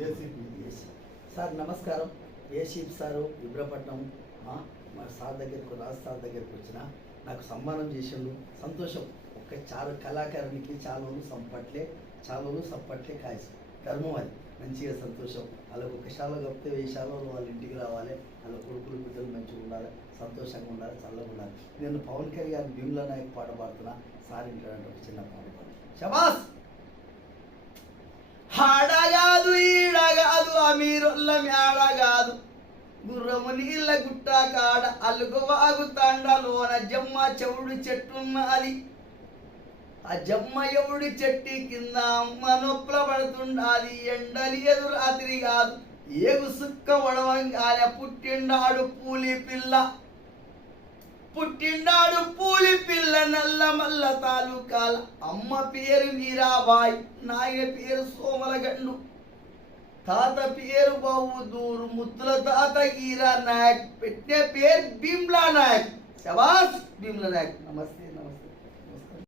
ACP sir నమస్కారం. ఏసీప్ sir? Ibrahimpatnam మా sir దగ్గరకు రాజ్ సార్ దగ్గరకు వచ్చిన. నాకు సన్మానం చేసిండు. సంతోషం. ఒక్క చారు కళాకారునికి చాలును సంపట్లే చాలును సంపట్లే కాయసు. ధర్మం అది. మంచిగా సంతోషం. వాళ్ళకు ఒక శాల కప్పితే వెయ్యి శాలలో వాళ్ళ ఇంటికి రావాలి. వాళ్ళ కొడుకులు బిడ్డలు మంచిగా ఉండాలి. సంతోషంగా ఉండాలి చల్లగా ఉండాలి. నేను పవన్ కళ్యాణ్ భీమ్లా నాయక్ పాట పాడుతున్నా. సార్ ఇంటాడంటే ఒక చిన్న పాట పాడు. శబాస్ అమీరుల్ల మేడగాదు గుర్రము నీళ్ళ గుట్ట కాడ అల్లుకు తండలోన జమ్మ చెవుడు చెట్టున్నది. ఆ జమ్మ ఎవడి చెట్టి కింద అమ్మ నొప్పుల పడుతుండాలి. ఎండలి ఎదురు రాత్రి కాదు. ఏగు సుక్క వడవంగానే పుట్టిండాడు పూలి పిల్ల. పుట్టిండాడు పూలి పిల్ల నల్ల మల్ల తాలూకాల. అమ్మ పేరు మీరాబాయ్ నాయన పేరు సోమలగండు. தாத்தா பேரு பவுதூர் முத்துல தாத்தா ஈரா நாயக் பெட்டிய பேர் பீம்லா நாயக் சபாஸ் பீம்லா நாயக் நமஸ்தே நமஸ்தே